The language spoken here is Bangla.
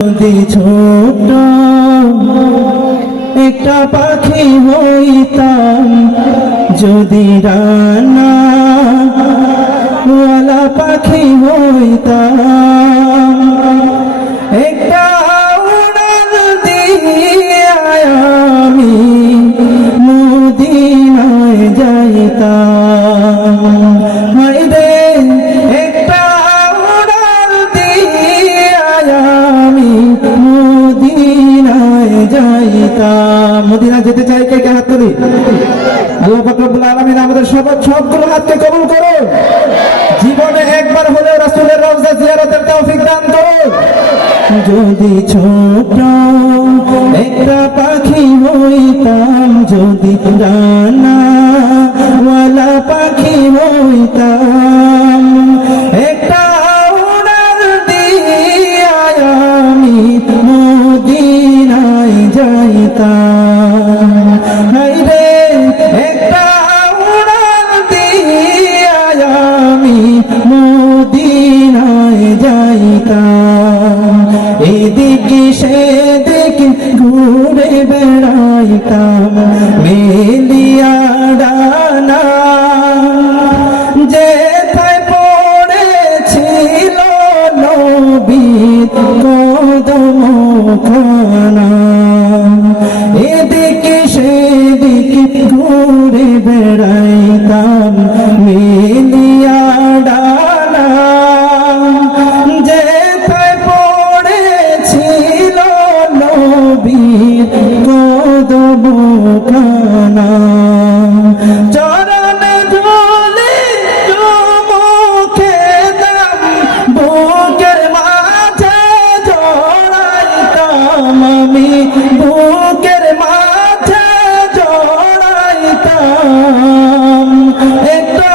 যদি ছোট একটা পাখি হইতাম, যদি রানা ওয়ালা পাখি হইতাম, একটা উড়ান দিয়ে আমি মদিনায় যাইতাম। হায়রে একটা উড়ান দিয়ে আমি মদিনায় যাইতাম। মদিনা যেতে চাই কে কে হাত তুলি। আল্লাহ পাক রব্বুল আলামিন আমাদের সবগুলো হাতকে কবুল করুন। জীবনে একবার হলেও রাসূলের রওজা জিয়ারতের তৌফিক দান করুন। যদি ছোট একটা পাখি হইতাম, যদি ডানা ওয়ালা পাখি হইতাম, একটা উড়াল দিয়ে আমি মদিনায় যাইতাম। হায়রে একটা উড়াল দিয়ে আমি মদিনায় যাইতাম। এদিকে সেদিকে ঘুরে বেড়াইতাম মেলিয়া ডানা, যেথায় পড়েছিল নবীর কদমখানা। এদিকে সেদিকে ঘুরে বেড়াইতাম মেলিয়া ডানা, যেথায় পড়েছিল নবীর কদমখানা। চরণ ধুলি চুমু খেতাম, বুকের মাঝে জড়াইতাম আমি, বুকের মাঝে জড়াইতাম। একটা